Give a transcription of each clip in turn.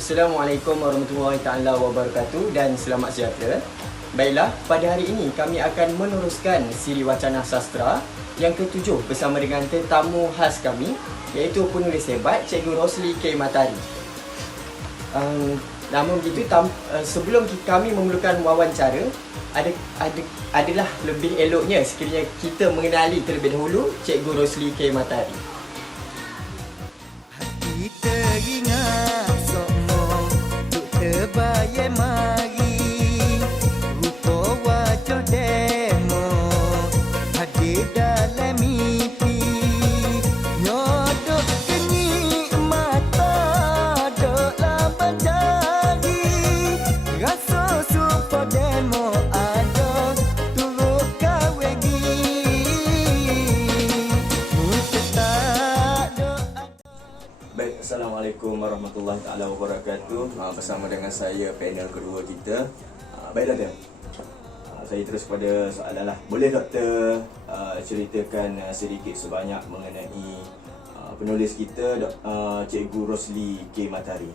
Assalamualaikum warahmatullahi taala wabarakatuh dan selamat sejahtera. Baiklah, pada hari ini kami akan meneruskan siri wacana sastra yang ke-7 bersama dengan tetamu khas kami, iaitu penulis hebat Cikgu Rosli K. Matari. Namun begitu, sebelum kami memerlukan wawancara, adalah lebih eloknya sekiranya kita mengenali terlebih dahulu Cikgu Rosli K. Matari. Kita ingat semua duk terbayar mari rupa wajah demo hadir dalam mimpi nyodok kenyik mata dok lapan jari rasa super demo ada turut kawegi mungkin tak dok. Baik, Assalamualaikum warahmatullahi taala wabarakatuh. Bersama dengan saya panel kedua kita. Baiklah Dam. Saya terus pada soalan lah. Boleh Doktor ceritakan sedikit sebanyak mengenai penulis kita Cikgu Rosli K. Matari.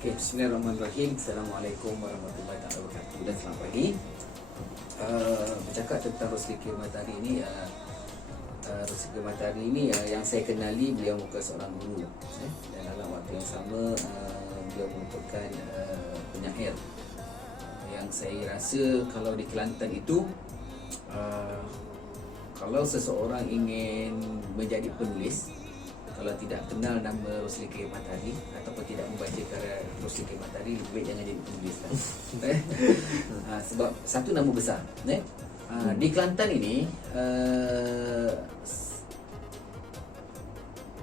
Okay, bismillahirrahmanirrahim. Assalamualaikum warahmatullahi wabarakatuh dan selamat pagi. Bercakap tentang Rosli K. Matari ini, Rosli K. Matari ini yang saya kenali, beliau merupakan seorang guru, dan dalam waktu yang sama beliau merupakan penyair yang saya rasa kalau di Kelantan itu, kalau seseorang ingin menjadi penulis, kalau tidak kenal nama Rosli K. Matari ataupun tidak membaca karya Rosli K. Matari, lebih baik jangan jadi penulis lah. Sebab satu, nama besar. Di Kelantan ini,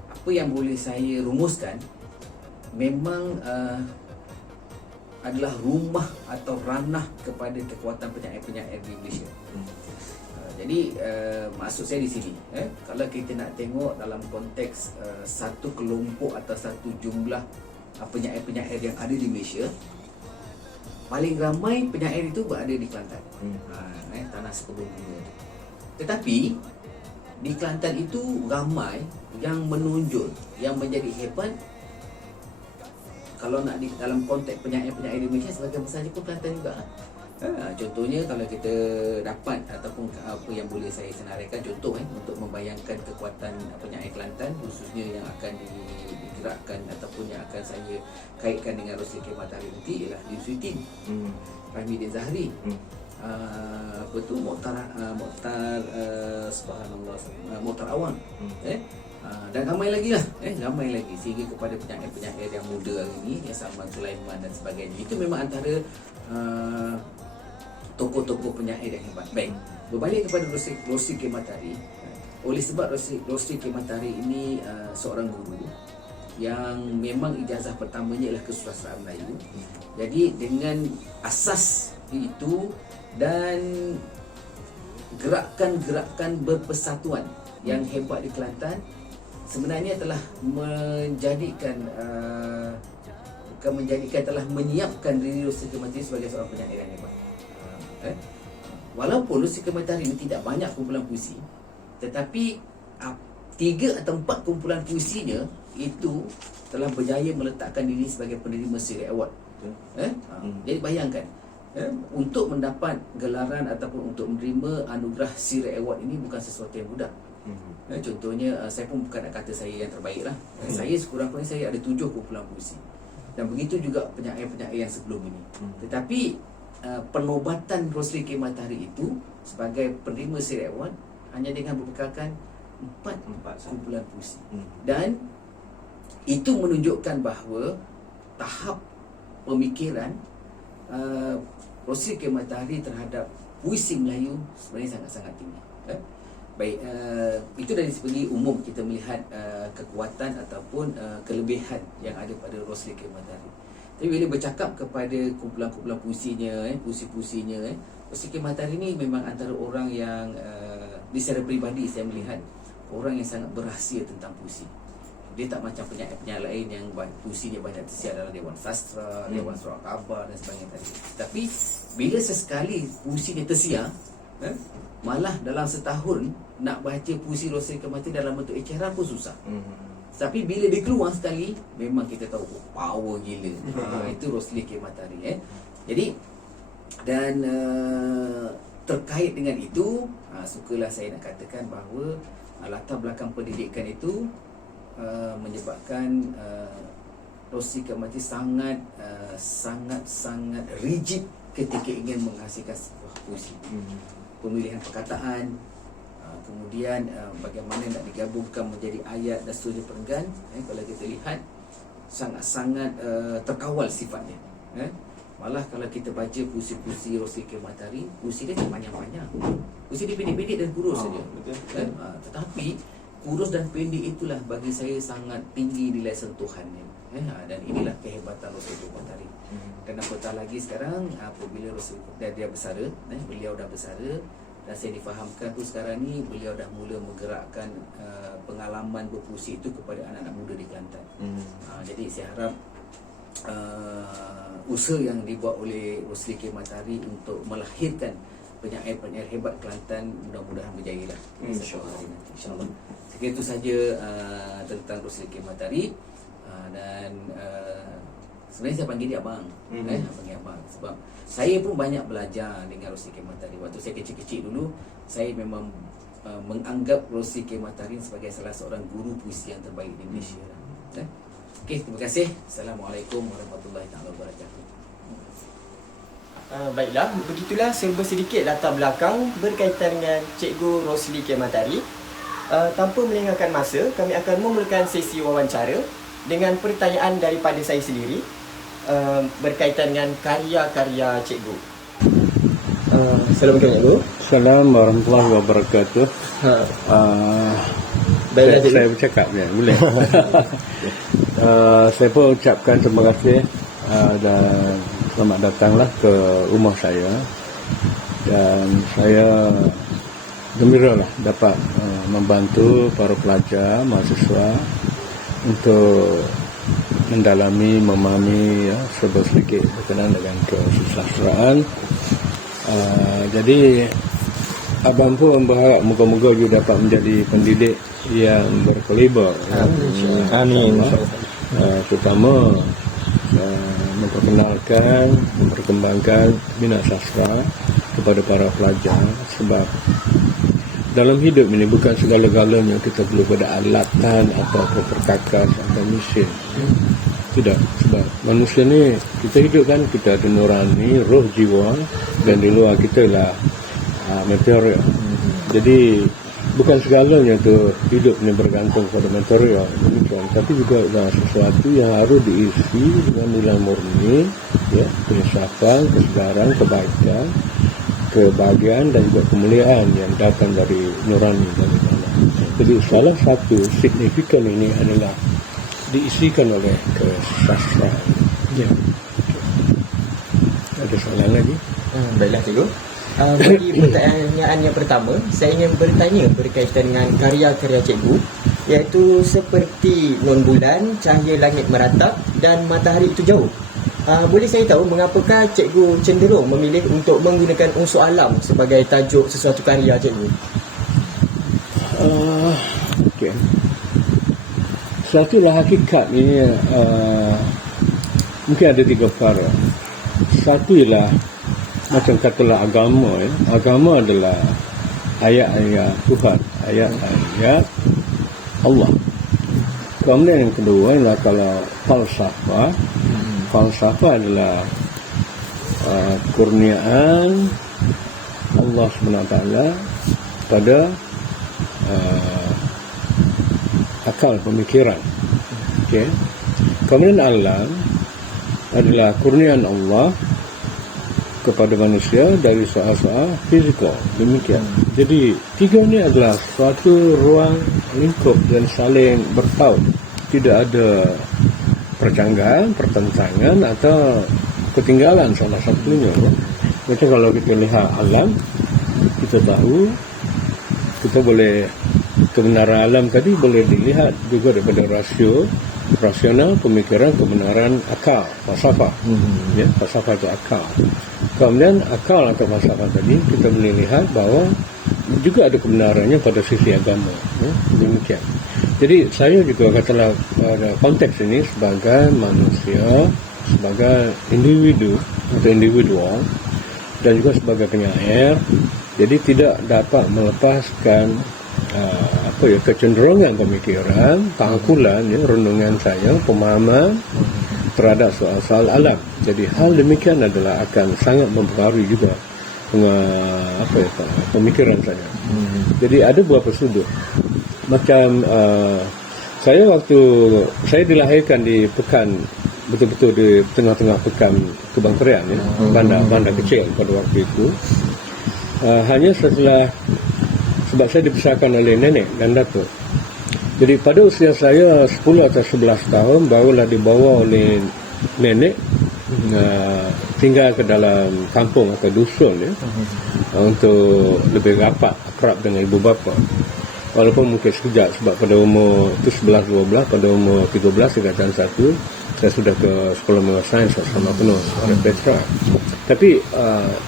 apa yang boleh saya rumuskan, memang adalah rumah atau ranah kepada kekuatan penyair-penyair di Malaysia. Jadi maksud saya di sini, kalau kita nak tengok dalam konteks satu kelompok atau satu jumlah penyair-penyair yang ada di Malaysia, paling ramai penyair itu berada di Kelantan, tanah sekebun bunga. Tetapi di Kelantan itu ramai yang menonjol, yang menjadi hebat. Kalau nak dalam konteks penyair-penyair di Malaysia, sebagian besarnya pun Kelantan juga. Contohnya kalau kita dapat ataupun apa yang boleh saya senaraikan contoh untuk membayangkan kekuatan penyair Kelantan, khususnya yang akan digerakkan ataupun yang akan saya kaitkan dengan Rosli K. Matari nanti, ialah Din Sweetin, Rahmidin Zahri, apa tu, Mokhtar Awang, dan ramai lagi lah, ramai lagi, sehingga kepada penyair-penyair yang muda hari ini, Salman Sulaiman dan sebagainya. Itu memang antara tokoh-tokoh penyair yang hebat. Baik, berbalik kepada Rosli K. Matari, oleh sebab Rosli K. Matari ini seorang guru yang memang ijazah pertamanya ialah kesusastraan Melayu. Jadi dengan asas itu dan gerakan-gerakan berpersatuan yang hebat di Kelantan, sebenarnya telah telah menyiapkan diri Rosli K. Matari sebagai seorang penyair yang hebat. Walaupun Rosli K. Matari ini tidak banyak kumpulan puisi, tetapi 3 atau 4 kumpulan puisinya itu telah berjaya meletakkan diri sebagai penerima Siri Award. Jadi bayangkan, untuk mendapat gelaran ataupun untuk menerima anugerah Siri Award ini bukan sesuatu yang mudah. Contohnya, saya pun bukan nak kata saya yang terbaik lah. Saya sekurang-kurangnya saya ada 7 kumpulan puisi, dan begitu juga penyair-penyair yang sebelum ini. Tetapi penobatan Rosli K. Matari itu sebagai penerima Siri Award hanya dengan berbekalkan 4 kumpulan puisi. Dan itu menunjukkan bahawa tahap pemikiran Rosli K. Matari terhadap puisi Melayu sebenarnya sangat-sangat tinggi. Baik, itu dari segi umum kita melihat kekuatan ataupun kelebihan yang ada pada Rosli K. Matari. Tapi bila bercakap kepada kumpulan-kumpulan puisinya, puisi-puisinya, Rosli K. Matari ini memang antara orang yang di secara peribadi saya melihat orang yang sangat berahsia tentang puisi. Dia tak macam penyair-penyair lain yang puisinya banyak tersiar dalam Dewan Sastra, Dewan Surat Khabar dan sebagainya tadi. Tapi bila sesekali puisinya tersiar, malah dalam setahun nak baca puisi Rosli K. Matari dalam bentuk eceran pun susah. Tapi bila dia keluar sekali, memang kita tahu power gila. Itu Rosli K. Matahari. Jadi, dan terkait dengan itu, sukalah saya nak katakan bahawa latar belakang pendidikan itu menyebabkan Rosli K. Matahari sangat rigid ketika ingin menghasilkan sebuah puisi. Pemilihan perkataan, kemudian bagaimana nak digabungkan menjadi ayat dan seterusnya perenggan, kalau kita lihat sangat-sangat terkawal sifatnya. Malah kalau kita baca puisi-puisi Rosli K. Matahari, puisi dia tak panjang-panjang, puisi dia pendek-pendek dan kurus saja. Tetapi kurus dan pendek itulah bagi saya sangat tinggi nilai sentuhannya. Dan inilah kehebatan Rosli K. Matahari. Dan apatah lagi sekarang apabila Rosli dia bersara, beliau dah bersara, dan saya difahamkan tu sekarang ni beliau dah mula menggerakkan pengalaman berpuisi itu kepada anak-anak muda di Kelantan. Jadi saya harap usaha yang dibuat oleh Rosli K. Matahari untuk melahirkan penyair-penyair hebat Kelantan mudah-mudahan berjaya lah. InsyaAllah. Sekiranya itu saja tentang Rosli K. Matahari. Dan sebenarnya saya panggil dia abang. Panggil abang sebab saya pun banyak belajar dengan Rosli K. Matahari. Waktu saya kecil-kecil dulu, saya memang menganggap Rosli K. Matahari sebagai salah seorang guru puisi yang terbaik di Malaysia. Okey, terima kasih. Assalamualaikum warahmatullahi wabarakatuh. Baiklah, begitulah serba sedikit latar belakang berkaitan dengan Cikgu Rosli K. Matahari. Tanpa melengahkan masa, kami akan memulakan sesi wawancara dengan pertanyaan daripada saya sendiri berkaitan dengan karya-karya Cikgu. Assalamualaikum Cikgu. Assalamualaikum warahmatullahi wabarakatuh. Baiklah Cikgu. Saya bercakap ya, boleh. Saya pun ucapkan terima kasih dan selamat datanglah ke rumah saya. Dan saya gembira lah dapat membantu para pelajar, mahasiswa untuk mendalami, memahami serba sedikit berkenaan dengan kesusastraan. Jadi abang pun berharap moga-moga juga dapat menjadi pendidik yang berkaliber. Amin. Terutama memperkenalkan, memperkembangkan minat sastra kepada para pelajar, sebab dalam hidup ini bukan segala-galanya kita perlu pada alatan atau perkakas atau mesin. Tidak, sebab manusia ni kita hidup kan, kita ada nurani, roh, jiwa, dan di luar kita lah material. Jadi bukan segalanya tu hidup ni bergantung pada material, demikian. Tapi juga ada sesuatu yang harus diisi dengan nilai murni, ya, keinsafan, kesedaran, kebaikan, kebahagiaan dan juga kemuliaan yang datang dari nurani dari dalam. Jadi salah satu signifikan ini adalah diisikan oleh kesastraan. Ya. Ada soalan lagi? Baiklah Cikgu. Bagi pertanyaan yang pertama, saya ingin bertanya berkaitan dengan karya-karya Cikgu, iaitu seperti Non Bulan, Cahaya Langit Meratap dan Matahari Itu Jauh. Boleh saya tahu mengapakah Cikgu cenderung memilih untuk menggunakan unsur alam sebagai tajuk sesuatu karya Cikgu? Okey. Satulah hakikat ini mungkin ada tiga perkara. Satu ialah macam katalah agama, ya. Agama adalah ayat-ayat Tuhan, ayat-ayat Allah. Kemudian yang kedua ialah kalau falsafah. Falsafah adalah kurniaan Allah SWT pada akal pemikiran. Okay. Kemudian alam adalah kurniaan Allah kepada manusia dari soal-soal fizikal. Demikian. Jadi tiga ini adalah suatu ruang lingkup dan saling bertaut. Tidak ada percanggahan, pertentangan atau ketinggalan salah satunya. Macam kalau kita lihat alam, kita tahu, kita boleh, kebenaran alam tadi boleh dilihat juga daripada rasional, pemikiran, kebenaran akal, falsafah. Ya, falsafah itu akal. Kemudian akal atau falsafah tadi kita boleh lihat bahawa juga ada kebenarannya pada sisi agama. Ya, demikian. Jadi saya juga katalah pada konteks ini sebagai manusia, sebagai individu atau individual, dan juga sebagai penyair, jadi tidak dapat melepaskan kecenderungan pemikiran, tangkulan, renungan saya, pemahaman terhadap soal-soal alam. Jadi hal demikian adalah akan sangat mempengaruhi juga pemikiran saya. Jadi ada beberapa sudut. Macam saya waktu saya dilahirkan di pekan, betul-betul di tengah-tengah pekan Kebangkerian, ya, bandar kecil pada waktu itu. Hanya setelah, sebab saya dibesarkan oleh nenek dan datuk. Jadi pada usia saya 10 atau 11 tahun barulah dibawa oleh nenek tinggal ke dalam kampung atau dusun, ya, untuk lebih rapat, akrab dengan ibu bapa. Walaupun mungkin sekejap, sebab pada umur itu 11-12, pada umur 13 tingkatan 1 saya sudah ke sekolah menengah sains sama penuh oleh Petra. Tapi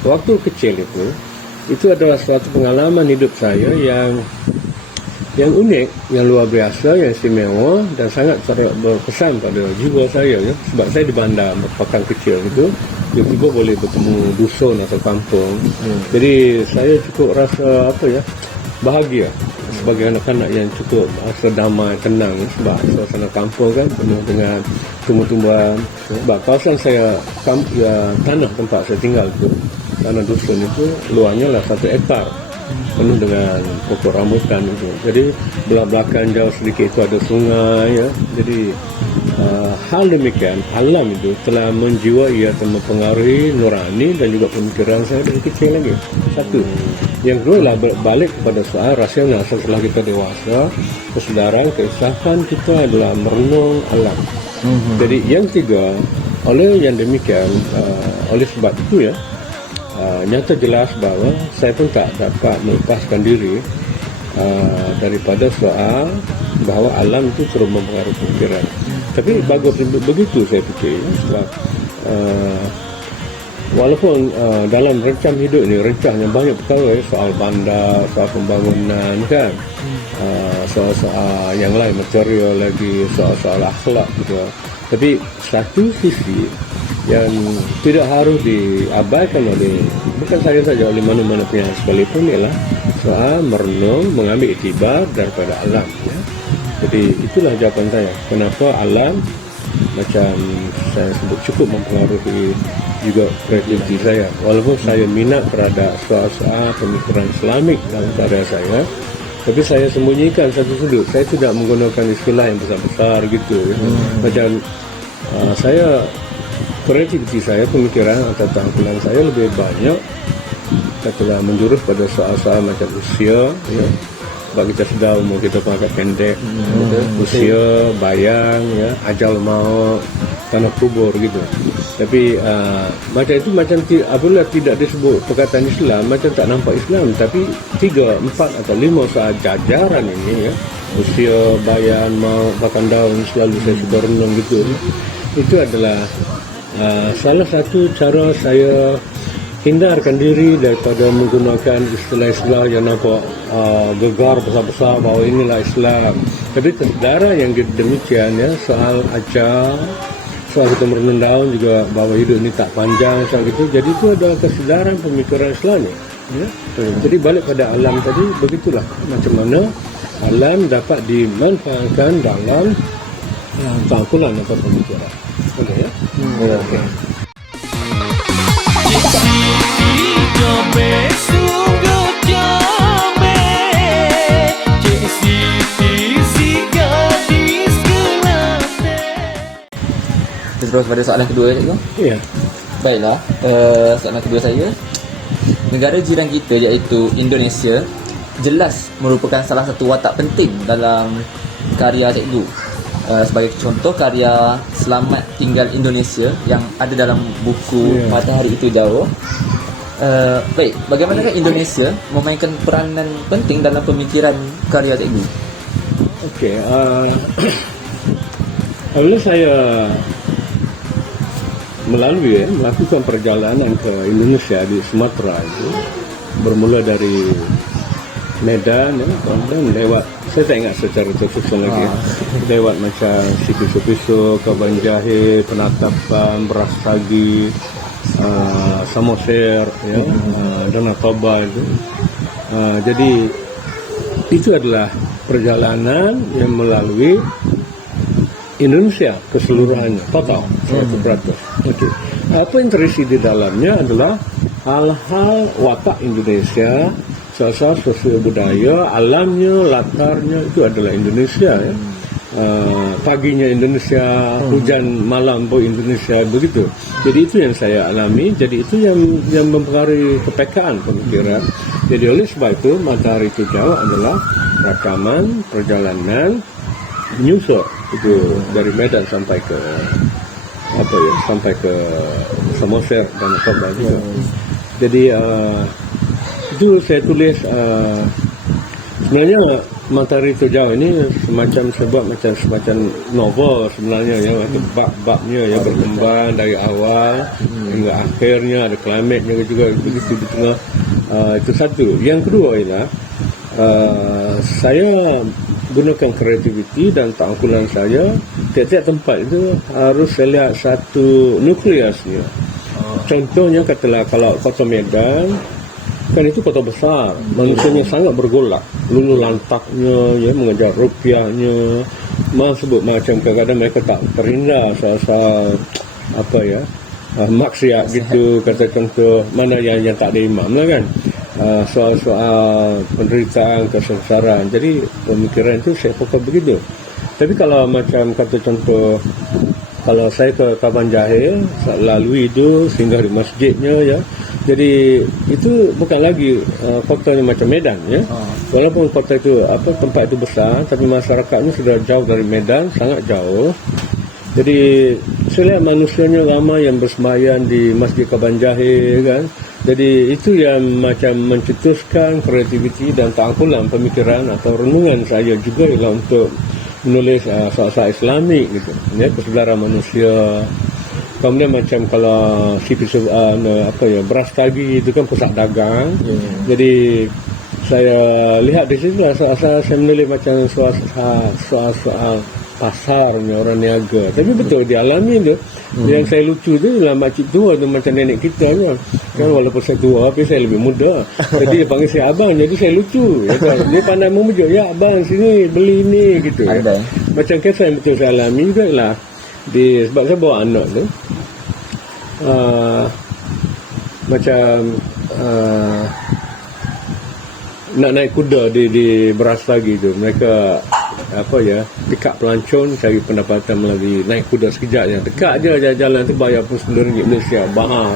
waktu kecil itu adalah suatu pengalaman hidup saya yang unik, yang luar biasa, yang istimewa dan sangat berkesan pada jiwa saya, ya. Sebab saya di bandar pekan kecil itu tiba-tiba boleh bertemu dusun atau kampung. Jadi saya cukup rasa bahagia sebagai anak-anak yang cukup rasa damai, tenang, ya. Sebab suasana kampung kan penuh dengan tumbuh-tumbuhan. Sebab kawasan saya, tanah tempat saya tinggal itu, tanah dusun itu luarnya lah 1 hektar, penuh dengan pokok rambutan itu. Jadi belah belakang jauh sedikit itu ada sungai, ya. Jadi hal demikian, alam itu telah menjiwai atau mempengaruhi nurani dan juga pemikiran saya dari kecil lagi. Satu. Yang kedua adalah berbalik kepada soal rasional setelah kita dewasa, kesedaran, keinsafan kita adalah merenung alam. Jadi yang tiga, oleh yang demikian, oleh sebab itu, ya, nyata jelas bahawa saya pun tak dapat melepaskan diri daripada soal bahawa alam itu terus mempengaruhi pemikiran. Tapi bagus begitu saya fikir, ya, sebab walaupun dalam rencam hidup ni rencahnya banyak perkara, ya, soal bandar, soal pembangunan kan, soal-soal yang lain material lagi, soal-soal akhlak juga. Tapi satu sisi yang tidak harus diabaikan oleh, bukan saya saja, oleh mana-mana pihak sekalipun, ialah soal merenung, mengambil iktibar daripada alam, ya. Jadi itulah jawapan saya, kenapa alam macam saya sebut cukup mempengaruhi juga kreativiti saya. Walaupun saya minat terhadap soal-soal pemikiran Islamik dalam karya saya, tapi saya sembunyikan satu sudut. Saya tidak menggunakan istilah yang besar-besar gitu, ya. Macam saya, kreativiti saya, pemikiran atau tangkulan saya lebih banyak katalah menjurus pada soal-soal macam usia, ya. Sebab kita sudah umur kita agak pendek, usia, bayang, ya, ajal maut, tanah kubur gitu. Tapi macam itu, macam apabila tidak disebut perkataan Islam, macam tak nampak Islam. Tapi 3, 4 atau 5 soal jajaran ini, ya, usia, bayang, maut, bahkan daun, selalu saya suka renung gitu. Itu adalah salah satu cara saya hindarkan diri daripada menggunakan istilah-istilah yang nampak gegar besar-besar bahawa inilah Islam. Tapi kesedaran yang demikian, ya, soal ajar, soal kita merenung daun juga bahawa hidup ini tak panjang, soal gitu. Jadi itu adalah kesedaran pemikiran Islam, ya. Jadi balik pada alam tadi, begitulah macam mana alam dapat dimanfaatkan dalam tangkulan atau pemikiran. Boleh, ya? Okey. Terus pada soalan kedua, cikgu. Ya. Baiklah, soalan kedua saya, negara jiran kita iaitu Indonesia jelas merupakan salah satu watak penting dalam karya cikgu. Sebagai contoh, karya Selamat Tinggal Indonesia yang ada dalam buku Matahari Itu Jauh. Baik, bagaimanakah Indonesia memainkan peranan penting dalam pemikiran karya cikgu? Okey, apabila saya melakukan perjalanan ke Indonesia di Sumatera itu, bermula dari Medan, ya, kemudian lewat saya tak ingat secara tersusun lagi. Lewat macam si Pisu-Pisu, Kaban Jahe, Penatapan, Brastagi, Samosir, ya, Danau Toba itu. Jadi itu adalah perjalanan yang melalui Indonesia keseluruhannya, total 100%. Okey. Apa yang terisi di dalamnya adalah hal-hal watak Indonesia, sosial budaya, alamnya, latarnya itu adalah Indonesia, ya. Paginya Indonesia, hujan malam pun Indonesia, begitu. Jadi itu yang saya alami. Jadi itu yang mempengaruhi kepekaan pemikiran. Jadi oleh sebab itu Matahari Tujau adalah rakaman perjalanan menyusur itu dari Medan sampai ke sampai ke Samosir dan Toba juga. Jadi itu saya tulis sebenarnya Matahari Tujau ini semacam novel sebenarnya, ya, bab-babnya ya berkembang dari awal hingga akhirnya, ada klimaksnya juga begitu di tengah. Itu satu. Yang kedua ialah saya gunakan kreativiti dan tangkulan saya. Tiap-tiap tempat itu harus saya lihat satu nukleusnya. Contohnya katalah kalau Kota Medan, kan itu kota besar, manusianya sangat bergolak, lulu lantaknya, ya, mengejar rupiahnya, sebut macam kadang-kadang mereka tak terindah soal maksiat gitu, kata contoh mana yang tak ada imam lah kan, soal penderitaan, kesengsaraan. Jadi pemikiran itu saya fokus begitu. Tapi kalau macam kata contoh, kalau saya ke Kaban Jahe, lalui itu singgah di masjidnya, ya. Jadi itu bukan lagi kotanya macam Medan, ya. Walaupun kota itu tempat itu besar, tapi masyarakatnya sudah jauh dari Medan, sangat jauh. Jadi saya lihat manusianya ramai yang bersembahyang di Masjid Kaban Jahe, kan. Jadi itu yang macam mencetuskan kreativiti dan tangkulan pemikiran atau renungan saya juga ialah untuk menulis soal-soal Islamik gitu, ya, kesedaran manusia. Kemudian macam kalau Brastagi itu kan pusat dagang. Jadi saya lihat di situ asal saya menulis macam soal pasarnya orang niaga. Tapi betul dialami tu. Yang saya lucu tu adalah makcik tua tu macam nenek kita kan, walaupun saya tua tapi saya lebih muda. Jadi dia panggil saya abang, jadi saya lucu, ya kan? Dia pandai memujuk, ya abang sini beli ni gitu, ya. Macam kisah yang betul saya alami juga lah. Sebab saya bawa anak tu, nak naik kuda di Brastagi tu, mereka dekat pelancong cari pendapatan melalui naik kuda sekejap je, dekat je jalan tu, bayar pun RM10 Malaysia, mahal.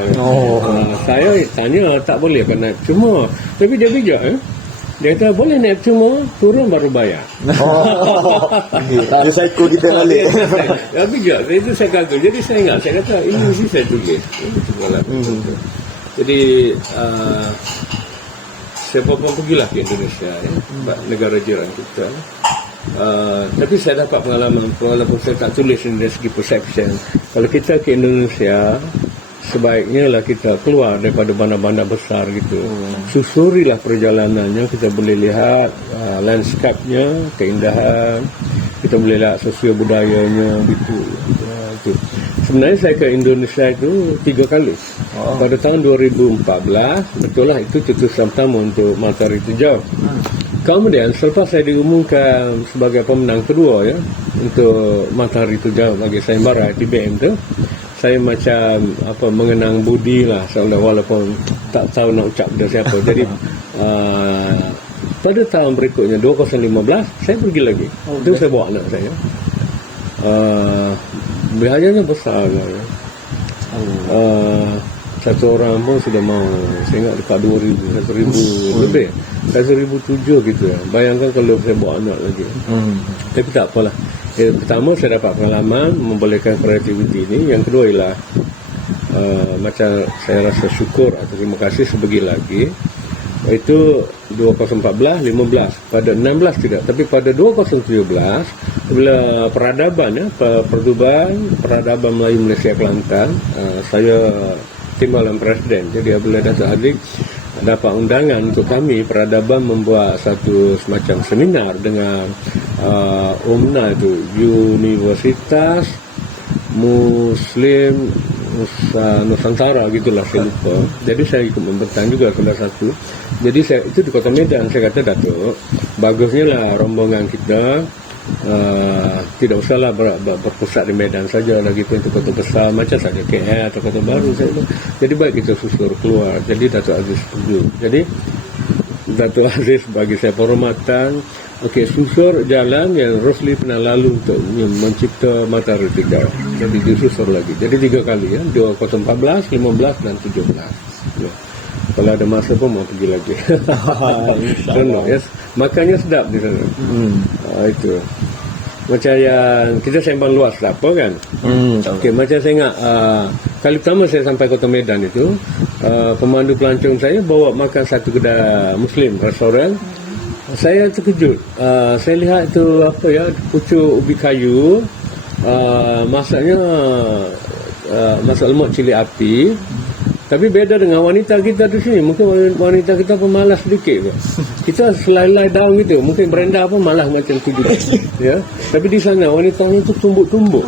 Saya tanya tak boleh kan naik cuma, tapi dia bijak, dia kata boleh naik cuma, turun baru bayar. Ada psycho kita balik. Ya bijak, itu saya kagum. Jadi saya ingat, saya kata ini mesti saya tulis. Jadi saya pun pergilah ke Indonesia, ya, negara jiran kita. Tapi saya dapat pengalaman, walaupun saya tak tulis dari segi perception, kalau kita ke Indonesia, sebaiknya lah kita keluar daripada bandar-bandar besar gitu. Susurilah perjalanannya, kita boleh lihat landscape-nya, keindahan, kita boleh lihat sosial budayanya gitu. Itu. Sebenarnya saya ke Indonesia itu 3 kali. Pada tahun 2014, betul lah, itu cetusan pertama untuk Matahari Tujau. Kemudian selepas saya diumumkan sebagai pemenang kedua, ya, untuk Matahari Tujau bagi sayembara TBM tu, saya macam mengenang budi lah, walaupun tak tahu nak ucap pada siapa. Jadi pada tahun berikutnya 2015 saya pergi lagi. Itu saya bawa anak saya. Biayanya besar lah, ya. Satu orang pun sudah mau, saya ingat dekat 1,000 lebih, 1,007 gitu ya. Bayangkan kalau saya bawa anak lagi. Tapi tak apalah. Pertama saya dapat pengalaman membolehkan kreativiti ini. Yang kedua ialah macam saya rasa syukur atau terima kasih sebegi lagi. Itu 2014, 15, pada 16 tidak, tapi pada 2017 bila peradaban, ya, peradaban Melayu Malaysia Kelantan, saya timbalan presiden. Jadi apabila Datuk Adik dapat undangan untuk kami peradaban membuat satu semacam seminar dengan UMNA itu, Universitas Muslim Nusantara gitulah, saya lupa. Jadi saya ikut membentang juga salah satu. Jadi saya itu di Kota Medan. Saya kata, Datuk, bagusnya lah rombongan kita tidak usahlah berpusat di Medan saja lagi pun, itu kota besar macam saja KL atau Kota Baru. Jadi baik kita susur keluar. Jadi Datuk Aziz setuju. Jadi Datuk Aziz bagi saya penghormatan. Okey, susur jalan yang Rosli pernah lalu untuk mencipta Matahari 3. Jadi disusur lagi. Jadi 3 kali ya, 2014, 15 dan 17. Ya. Kalau ada masa pun mau pergi lagi. Senang, yes. Makannya sedap di sana. Itu. Macam yang kita sembang luas tak apa kan? Okey, macam saya ingat kali pertama saya sampai Kota Medan itu, pemandu pelancong saya bawa makan satu kedai Muslim, restoran. Saya terkejut. Saya lihat itu apa ya, pucuk ubi kayu, masaknya masak lemak cili api. Tapi beda dengan wanita kita di sini. Mungkin wanita kita pemalas sedikit. Kita selai-lai daun gitu. Mungkin Brenda pun malas macam tu juga. Ya. Tapi di sana wanitanya itu tumbuk-tumbuk.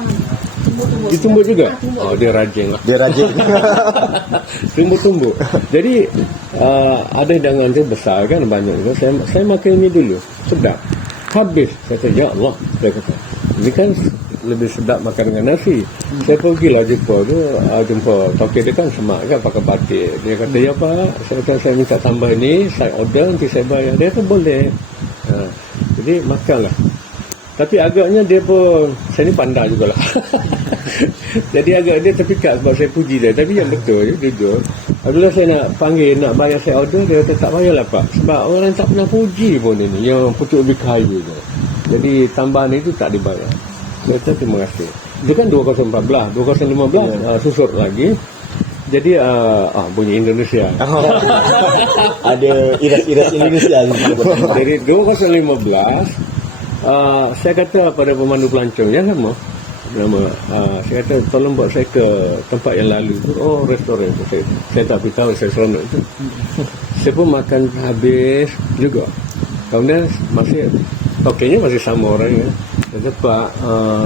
Ditumbuk juga? Oh, dia rajin lah. Dia rajin. Tumbuk-tumbuk. Jadi ada hidangan dia besar kan, banyak juga. Saya makan ini dulu. Sedap. Habis. Saya kata, ya Allah. Saya kata, ini kan lebih sedap makan dengan nasi. Saya pergilah jumpa tu, jumpa toke dia kan semak kan pakai batik. Dia kata, ya Pak, saya kata saya minta tambah ini, saya order nanti saya bayar. Dia kata boleh. Jadi makanlah. Tapi agaknya dia pun, saya ni pandai jugalah. Jadi agak dia terpikat sebab saya puji dia. Tapi yang betul, jujur. Apabila saya nak panggil, nak bayar saya order, dia kata tak payahlah Pak. Sebab orang tak pernah puji pun ini, yang pucuk ubi kayu tu. Jadi tambahan itu tak dibayar. Saya kata terima kasih. Itu kan 2014, 2015 susut lagi. Jadi bunyi Indonesia. Ada iras-iras Indonesia. Dari 2015 saya kata pada pemandu pelancong yang sama nama, saya kata tolong bawa saya ke tempat yang lalu tu. Oh, restoran tu. Saya tak beritahu saya seronok itu. Saya pun makan habis juga. Kemudian masih tokenya masih sama orangnya. Kata Pak,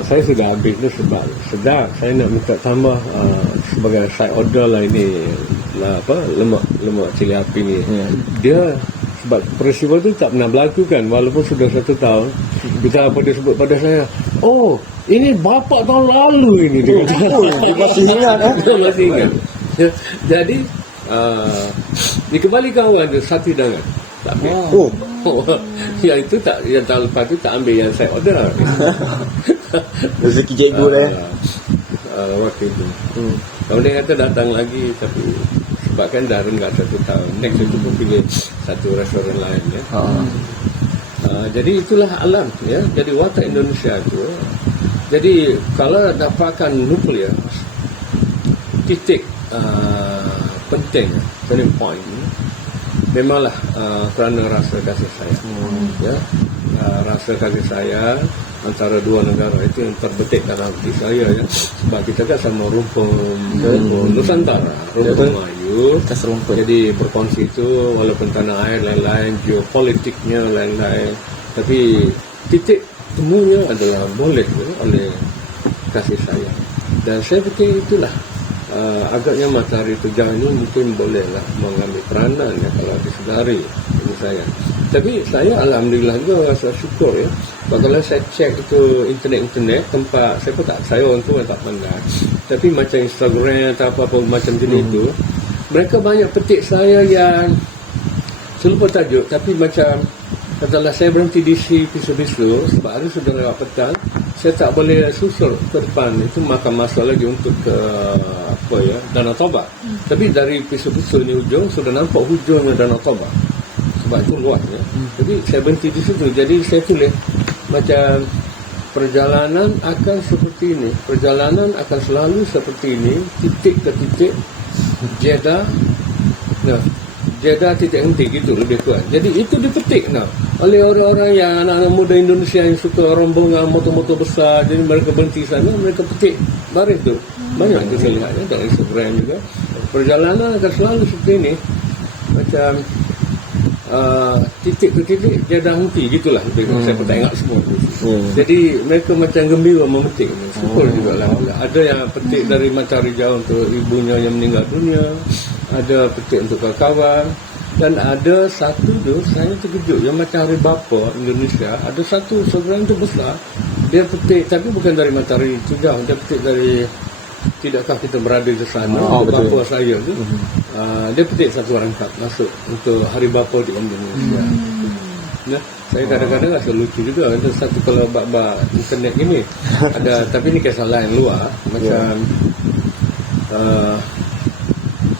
saya sudah habis tu sebab sedap. Saya nak minta tambah sebagai side order lah ini lah, apa, lemak cili api ni. Dia sebab peristiwa tu tak pernah berlaku kan, walaupun sudah 1 tahun. Bila apa dia sebut pada saya, oh ini bapa tahun lalu ini. Dia Dia masih ingat kan? dia masih ingat. Jadi dikembalikan orang tu satu hidangan. Tak ambil. Yang itu tak, yang tahun lepas tu tak ambil yang saya order. Rezeki cikgu lah. Waktu itu. Kemudian kata datang lagi, tapi sebab kan dah renggat 1 tahun. Next itu pun pilih satu restoran lain ya. Jadi itulah alam ya. Jadi watak Indonesia itu. Jadi kalau dapatkan nuklear, titik penting, turning point, memanglah kerana rasa kasih sayang. Ya, rasa kasih sayang antara dua negara itu yang terbetik dalam hati saya ya. Sebab kita kan sama rumpun Nusantara, rumpun Melayu. Jadi berkongsi itu walaupun tanah air lain-lain, geopolitiknya lain-lain, tapi titik temunya adalah boleh oleh kasih sayang. Dan saya fikir itulah agaknya Matahari Tujuh ini mungkin bolehlah mengambil peranan ya, kalau disedari ini saya. Tapi saya alhamdulillah juga rasa syukur ya. Kalau saya cek itu internet tempat, saya pun tak, saya orang tu tak pandai. Tapi macam Instagram atau apa-apa macam jenis itu, mereka banyak petik saya yang saya lupa tajuk, tapi macam katalah saya berhenti di Pisu-Pisu sebab hari sudah lewat petang, saya tak boleh susul ke depan, itu makan masa lagi untuk ke apa ya, Danau Toba. Tapi dari Pisu-Pisu ni ujung sudah nampak hujungnya Danau Toba sebab itu luasnya. Jadi saya berhenti di situ. Jadi saya tulis macam perjalanan akan seperti ini, perjalanan akan selalu seperti ini, titik ke titik, Jeddah, nah Jeddah titik henti gitu lebih kurang. Jadi itu dipetik oleh orang-orang yang anak-anak muda Indonesia yang suka rombongan motor-motor besar. Jadi mereka berhenti sana, mereka petik baris tu. Banyak itu saya lihat dari Instagram juga. Perjalanan akan selalu seperti ini. macam titik ke titik dia dah henti gitulah. Saya pun tak ingat semua. Jadi mereka macam gembira memetik. Syukur juga lah. Ada yang petik dari matahari jauh untuk ibunya yang meninggal dunia, ada petik untuk kawan-kawan, dan ada satu tu saya terkejut yang matahari bapa Indonesia, ada satu seorang tu besar, dia petik tapi bukan dari matahari itu jauh, dia petik dari, tidakkah kita berada di sana, bapa saya tu, dia petik satu rangkap masuk untuk hari bapa di Indonesia. Nah, saya kadang-kadang rasa lucu juga. Ada satu kalau bab internet ini ada, tapi ni kisah lain luar. Macam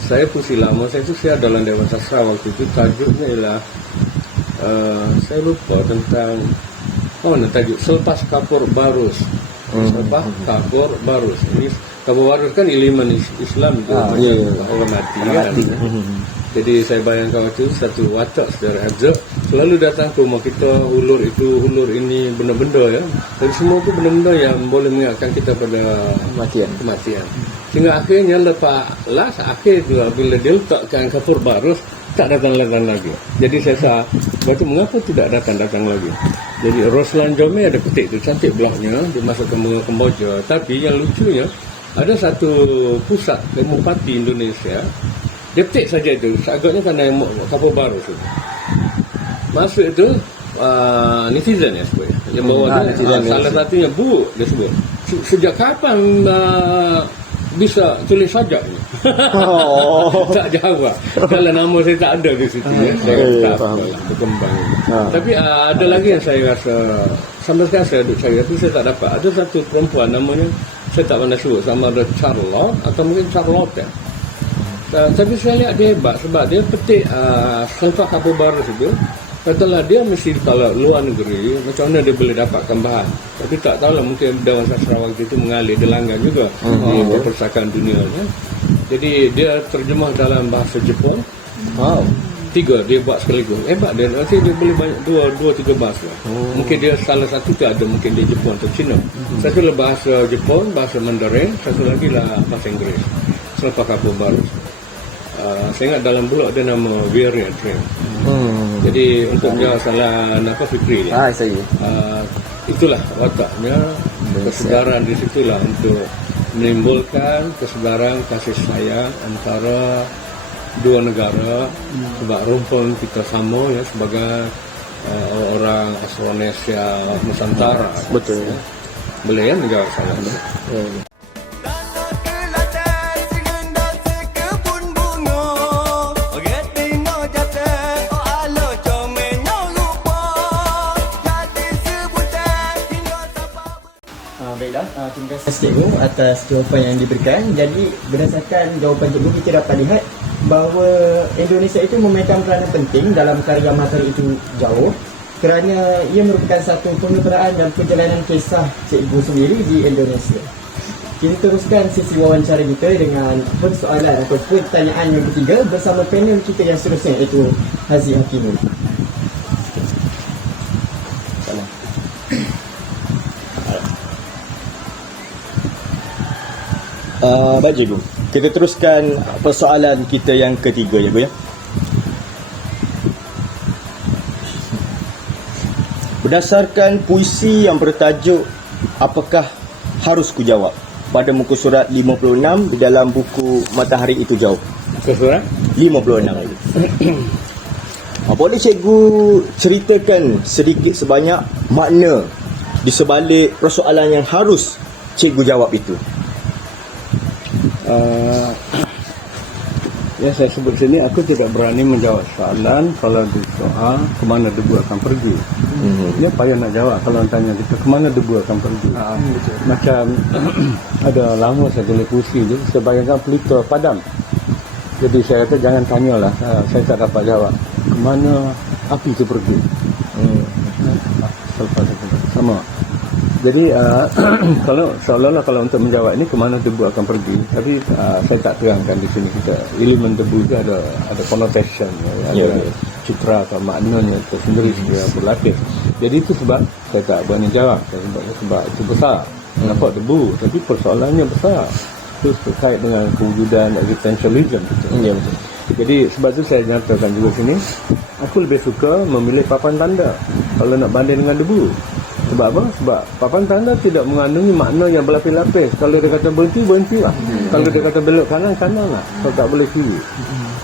saya puisi lama, saya tu siar dalam Dewan Sastra waktu itu. Tajuknya ialah saya lupa tentang tajuk Selepas Kapur Barus. Selepas Kapur Barus. Ini Kapur Barus kan elemen Islam itu, orang mati kan. Jadi saya bayangkan waktu itu satu watak secara ajak selalu datang ke rumah kita, hulur itu, hulur ini, benda-benda ya. Dan semua itu benda-benda yang boleh mengingatkan kita pada kematian. Sehingga akhirnya lepas last akhir tu bila dia letakkan Kapur Barus, tak datang-datang lagi. Jadi saya baca mengapa tidak datang-datang lagi. Jadi Roslan Jome ada petik tu, cantik belaknya, dia masuk ke Kemboja. Tapi yang lucunya ada satu pusat demokrasi Indonesia, dia petik saja itu, agaknya kerana Kapur Barus tu. Masuk itu netizen ya sebut. Yang bawa tu salah satunya Bu dia sebut. Sejak kapan bisa tulis sajak ni? Tak jawab. Kalau nama saya tak ada di situ ya. Saya tak berkembang. Tapi ada lagi yang saya rasa sampai sekarang saya duduk cari tapi saya tak dapat. Ada satu perempuan namanya saya tak pandai sebut, sama ada Charlotte atau mungkin Charlotte ya. Tapi saya lihat dia hebat sebab dia petik Selepas Kapur Barus itu. Katalah dia mesti kalau luar negeri macam mana dia boleh dapatkan bahan. Tapi tak tahulah, mungkin Dewan Sastra waktu itu mengalir, dia langgan juga di perpustakaan dunia ya. Jadi dia terjemah dalam bahasa Jepun. 3 dia buat sekaligus. Hebat dia, nanti dia boleh banyak 2-3 bahasa. Mungkin dia salah satu tu ada mungkin dia Jepun atau Cina. Satu lah bahasa Jepun, bahasa Mandarin, satu lagi lah bahasa Inggeris. Selepas Kapur Barus. Saya ingat dalam buku ada nama Variant Dream. Jadi untuk menjawab salah Fikri ni, itulah wataknya, kesedaran di situlah untuk menimbulkan kesedaran kasih sayang antara dua negara. Sebab rumpun kita sama ya sebagai orang Austronesia Nusantara. Betul. Ya. Boleh ya menjawab salah. Baiklah, terima kasih cikgu atas jawapan yang diberikan. Jadi berdasarkan jawapan cikgu, kita dapat lihat bahawa Indonesia itu memainkan peranan penting dalam karya Matahari Itu Jauh kerana ia merupakan satu pengeteraan dan perjalanan kisah cikgu sendiri di Indonesia. Kita teruskan sesi wawancara kita dengan persoalan atau pertanyaan yang ketiga bersama panel kita yang seterusnya, iaitu Haziq Hakimul. Baik cikgu, kita teruskan persoalan kita yang ketiga ya Bu ya. Berdasarkan puisi yang bertajuk Apakah Harus Ku Jawab pada muka surat 56 di dalam buku Matahari Itu Jauh. Muka surat 56. Boleh cikgu ceritakan sedikit sebanyak makna di sebalik persoalan yang harus cikgu jawab itu? Ya, saya sebut sini aku tidak berani menjawab soalan kalau di soal kemana debu akan pergi. Dia payah nak jawab kalau tanya kita kemana debu akan pergi. Macam ada lama saya tulis puisi je, saya bayangkan pelita padam. Jadi saya kata jangan tanyalah, saya tak dapat jawab kemana api itu pergi. Sama. Jadi kalau seolah-olah kalau untuk menjawab ini kemana debu akan pergi, tapi saya tak terangkan di sini. Kita elemen debu itu ada connotation, ada citra atau maknanya tersendiri secara berlapis. Jadi itu sebab saya tak berani jawab, sebab itu besar. Nampak debu, tapi persoalannya besar. Itu terkait dengan kewujudan existentialism. Jadi sebab tu saya nyatakan juga sini, aku lebih suka memilih papan tanda kalau nak banding dengan debu. Sebab apa? Sebab papan tanda tidak mengandungi makna yang berlapis-lapis. Kalau dia kata berhenti, berhentilah. Kalau dia kata belok kanan, kananlah. Kau tak boleh kiri.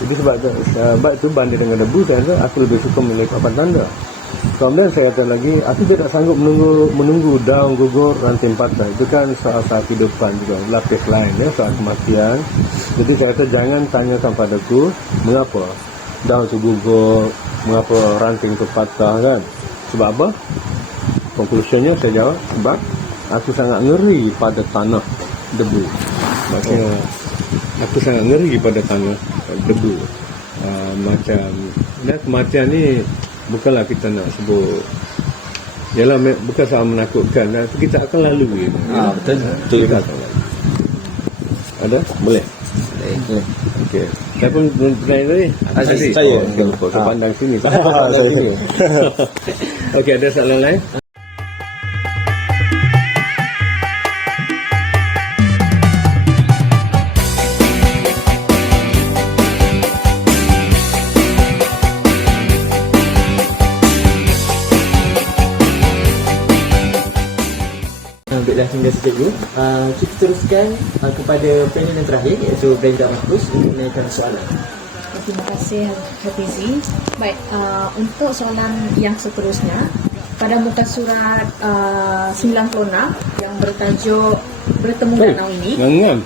Jadi sebab tu banding dengan debu, saya rasa aku lebih suka memilih papan tanda. Kemudian saya kata lagi, aku tidak sanggup menunggu daun gugur, ranting patah. Itu kan soal kehidupan juga, lapis lain ya, soal kematian. Jadi saya kata jangan tanyakan padaku mengapa daun itu gugur, mengapa ranting itu patah kan. Sebab apa? Konklusinya saya jawab, sebab aku sangat ngeri pada tanah debu. Maksudnya aku sangat ngeri pada tanah debu. Macam dan kematian ni bukanlah kita nak sebut, yalah bukan soal menakutkan, tapi kita akan lalui. Betul. Kita akan lalui. Ada? Boleh? Boleh. Okey. Saya pun bertanya tadi. Saya. Saya pandang sini. Saya pandang sini. Okey, ada soalan lain? Baiklah, terima kasih cikgu. Kita teruskan kepada panel yang terakhir, iaitu Brenda Markus untuk menaikkan soalan. Terima kasih Hafizi. Baik, untuk soalan yang seterusnya, pada muka surat 96 yang bertajuk Bertemu Danau ini, Ngam.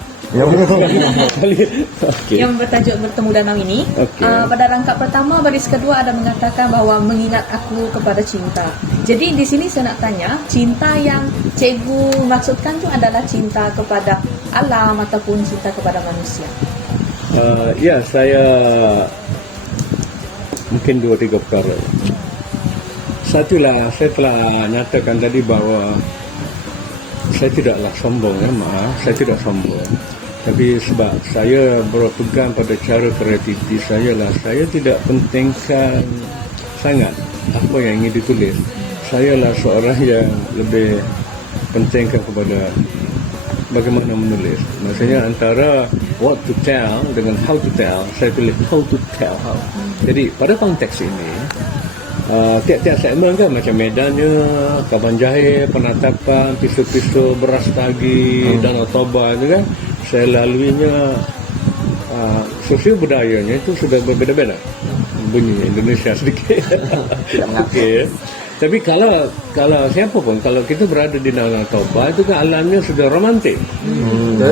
yang bertajuk Bertemu Danau ini, pada rangkap pertama baris kedua ada mengatakan bahawa mengingat aku kepada cinta. Jadi di sini saya nak tanya, cinta yang cikgu maksudkan tu adalah cinta kepada alam ataupun cinta kepada manusia? Ya, saya mungkin 2-3 perkara. Satulah, saya telah nyatakan tadi bahawa saya tidaklah sombong, maaf, saya tidak sombong. Tapi sebab saya berpegang pada cara kreativiti saya lah, saya tidak pentingkan sangat apa yang ingin ditulis. Saya lah seorang yang lebih pentingkan kepada bagaimana menulis. Maksudnya antara what to tell dengan how to tell, saya pilih how to tell. Jadi pada konteks ini, tiap-tiap segmen kan macam medannya, Kaban Jahir, penatapan, pisu-pisu, beras tagi, Danau Toba itu kan, saya laluinya sosial budayanya itu sudah berbeza-beza. Bunyi Indonesia sedikit. Okey. Tapi kalau siapa pun, kalau kita berada di Danau Toba itu kan alamnya sudah romantik.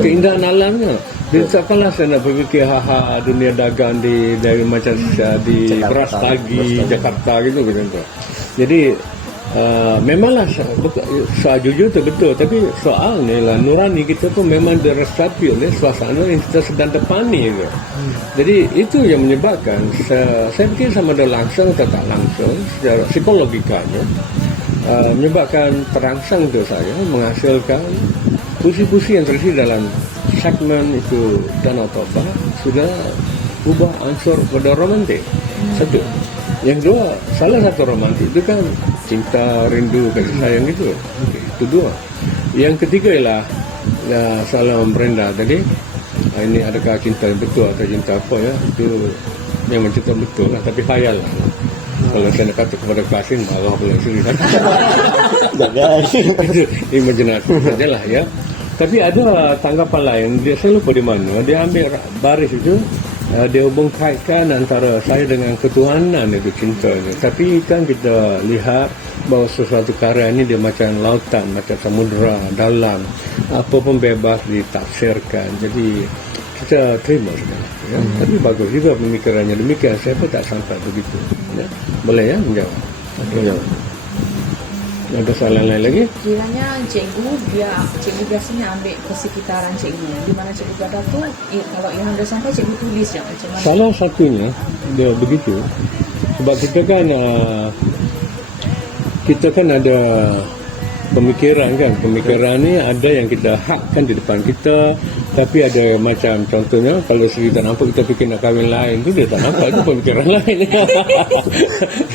Keindahan alamnya. Takkanlah saya nak berfikir dunia dagang dari macam di beras tagi Jakarta gitu contoh. Jadi memanglah soal jujur tu betul, tapi soal ni lah nurani kita pun memang diresapi oleh suasana yang kita sedang depani ke. Jadi itu yang menyebabkan saya fikir sama ada langsung atau tak langsung secara psikologikanya menyebabkan terangsang itu saya menghasilkan puisi-puisi yang terisi dalam segmen itu Danau Toba sudah ubah unsur pada romantik. Satu. Yang dua, salah satu romantik itu kan cinta, rindu, kasih sayang gitu. Okay, itu dua. Yang ketiga ialah salam Brenda tadi. Ini adakah cinta yang betul atau cinta apa ya? Itu memang cinta betul lah, tapi khayal lah. Kalau saya nak kata kepada kelas ini, marah pula sini. Itu imajinasi sajalah ya. Tapi ada tanggapan lain, saya lupa di mana, dia ambil baris itu, dia hubung kaitkan antara saya dengan ketuhanan itu cinta ini. Tapi kan kita lihat bahawa sesuatu karya ini dia macam lautan, macam samudera dalam, apa pun bebas ditafsirkan. Jadi kita terima sebenarnya. Ya. Tapi bagus juga pemikirannya demikian, saya pun tak sampai begitu. Ya. Boleh ya menjawab? Menjawab. Ada soalan lain lagi? Kiranya cikgu biasanya ambil persekitaran cikgu. Di mana cikgu berada tu, kalau Ilham dah sampai, cikgu tulis je macam mana. Salah satunya dia begitu. Sebab kita kan ada pemikiran kan. Pemikiran ni ada yang kita hakkan di depan kita, tapi ada macam contohnya kalau sendiri tak nampak kita fikir nak kahwin lain tu dia tak nampak, itu pemikiran lain.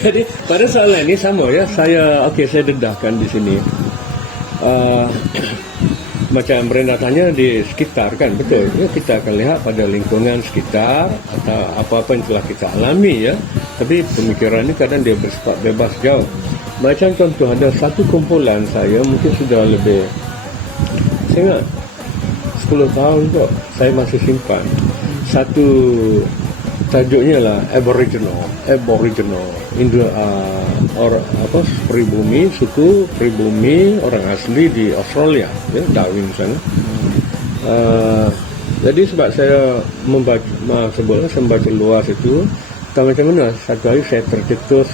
Jadi pada soalan ini sama ya, saya dedahkan di sini. macam Brenda tanya di sekitar kan, betul ya, kita akan lihat pada lingkungan sekitar atau apa-apa yang telah kita alami ya. Tapi pemikiran ini kadang dia bersifat bebas jauh. Macam contoh ada satu kumpulan saya mungkin sudah lebih, saya ingat 10 tahun kok saya masih simpan satu, tajuknya lah Aboriginal Indo, orang apa, pribumi, suku pribumi orang asli di Australia ya, Darwin sana. Jadi sebab saya membaca membaca luas itu, tak macam mana satu hari saya tercetus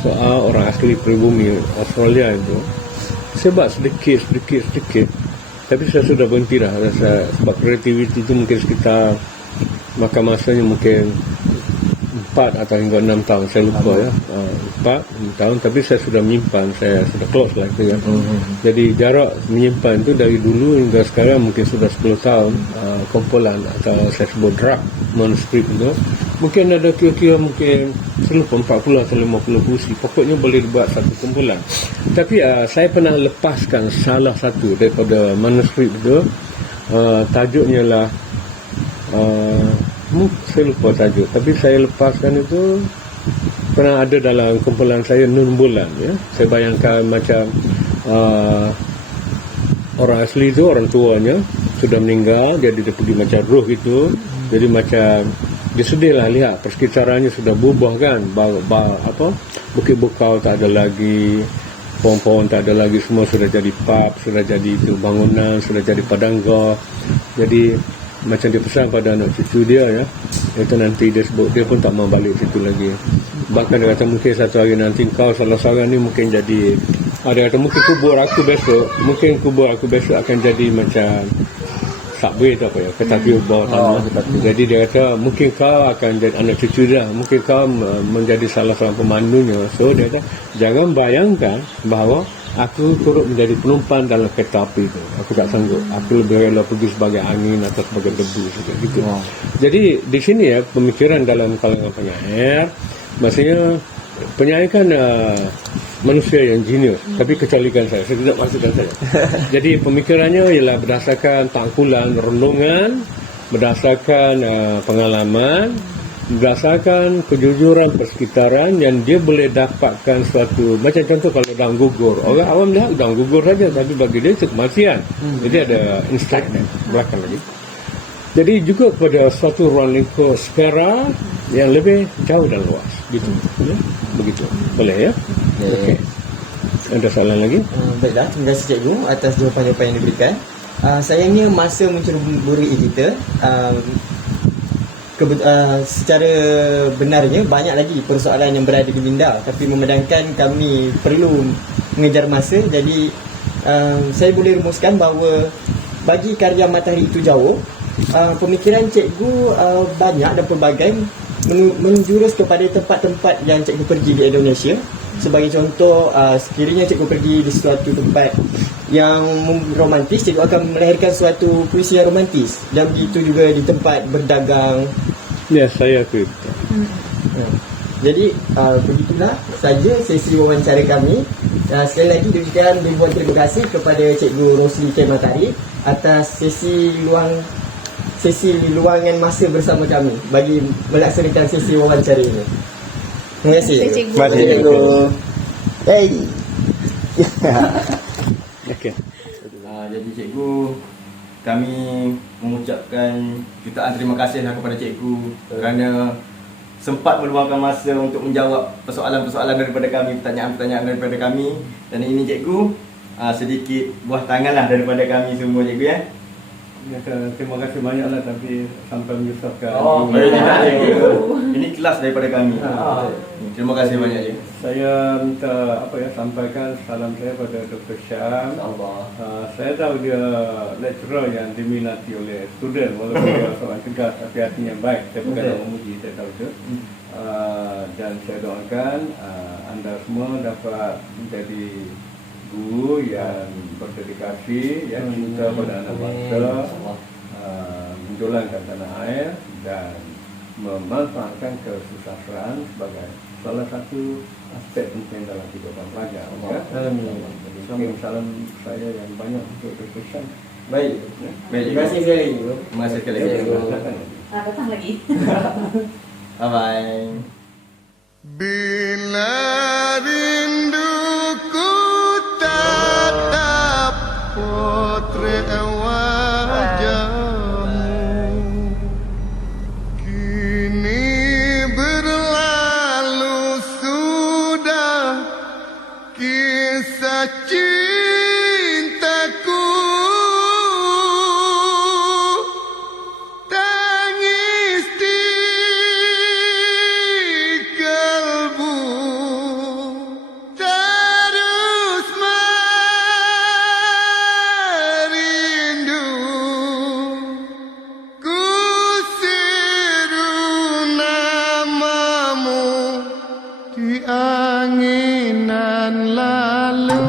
soal orang asli pribumi Australia itu. Sebab sedikit tapi saya sudah berhenti dah sebab kreativiti itu mungkin sekitar maka masanya mungkin 4 atau hingga 6 tahun, saya lupa ya, 4 tahun, tapi saya sudah menyimpan, saya sudah close lah itu ya. Jadi jarak menyimpan itu dari dulu hingga sekarang mungkin sudah 10 tahun. Kumpulan atau saya sebut draft manuskrip itu mungkin ada kira-kira mungkin 40 atau 50 puisi, pokoknya boleh dibuat satu kumpulan. Tapi saya pernah lepaskan salah satu daripada manuskrip itu, tajuknya lah saya lupa tajuk, tapi saya lepaskan itu pernah ada dalam kumpulan saya Nun Bulan ya. Saya bayangkan macam orang asli itu, orang tuanya sudah meninggal, jadi dia pergi macam roh gitu. Jadi macam dia sedih lah lihat persekitarannya sudah berubah kan, bukit bukau tak ada lagi, pohon-pohon tak ada lagi, semua sudah jadi pub, sudah jadi itu bangunan, sudah jadi padang golf. Jadi macam dia pesan pada anak cucu dia ya, itu nanti dia sebut dia pun tak mau balik situ lagi. Bahkan dia kata mungkin satu hari nanti kau salah seorang ni mungkin jadi, dia kata mungkin kubur aku besok akan jadi macam subway tu apa ya, kereta bawah tanah. Jadi dia kata mungkin kau akan jadi anak cucu dia, mungkin kau menjadi salah seorang pemandunya. So dia kata jangan bayangkan bahawa aku turut menjadi penumpang dalam kereta api itu. Aku tak sanggup. Aku lebih rela pergi sebagai angin atau sebagai debu gitu. Jadi di sini ya pemikiran dalam kalangan penyair, maksudnya penyair kan manusia yang jenius, tapi kecualikan saya tidak masukkan saya. Jadi pemikirannya ialah berdasarkan tangkulan renungan, berdasarkan pengalaman, berdasarkan kejujuran persekitaran yang dia boleh dapatkan suatu, macam contoh kalau udang gugur, orang awam lihat udang gugur saja, tapi bagi dia itu kematian. Jadi ada insight belakang lagi. Jadi juga kepada suatu ruang lingkup skala yang lebih jauh dan luas gitu ya? Begitu boleh ya. Okey, ada soalan lagi? Baiklah, terima kasih cikgu atas jawapan-jawapan yang diberikan. Sayangnya masa mencuri kita, secara benarnya banyak lagi persoalan yang berada di minda, tapi memandangkan kami perlu mengejar masa. Jadi saya boleh rumuskan bahawa bagi karya Matahari Itu Jauh, pemikiran cikgu banyak dan pelbagai, menjurus kepada tempat-tempat yang cikgu pergi di Indonesia. Sebagai contoh, sekiranya cikgu pergi di suatu tempat yang romantis, cikgu akan melahirkan suatu puisi yang romantis. Dan begitu juga di tempat berdagang. Ya, saya akui. Jadi begitulah saja sesi wawancara kami. Sekali lagi diberikan ribuan terima kasih kepada Cikgu Rosli K. Matahari atas sesi luangan masa bersama kami bagi melaksanakan sesi wawancara ini. Terima kasih. Terima kasih, cikgu. Hey. Okey. Jadi cikgu, kami mengucapkan jutaan terima kasihlah kepada cikgu kerana sempat meluangkan masa untuk menjawab persoalan-persoalan daripada kami, pertanyaan-pertanyaan daripada kami. Dan ini cikgu sedikit buah tanganlah daripada kami semua cikgu ya. Terima kasih banyaklah, tapi sampai menyusahkan. Tidak cikgu. Ini kelas daripada kami. Terima kasih banyak cikgu. Saya minta sampaikan salam saya pada Dr. Syam. Saya tahu dia lecturer yang diminati oleh student, walaupun dia seorang tegas tapi hatinya baik. Saya bukan nak memuji, saya tahu itu. Dan saya doakan anda semua dapat menjadi guru yang berdedikasi, yang cinta pada anak bangsa, menjulankan tanah air dan memanfaatkan kesusastraan sebagai salah satu aspek penting dalam kehidupan pelajar. Ya. Jadi mungkin salam saya yang banyak untuk berpesan. Baik. Baik, terima kasih sekali Ibu. Masa sekali lagi. Datang lagi. Bye bye. Bila rinduku tatap potret wajahmu, kini berlalu sudah kisah cintaku. Tangis di kalbu, terus merindu. Ku seru namamu di anginan lalu.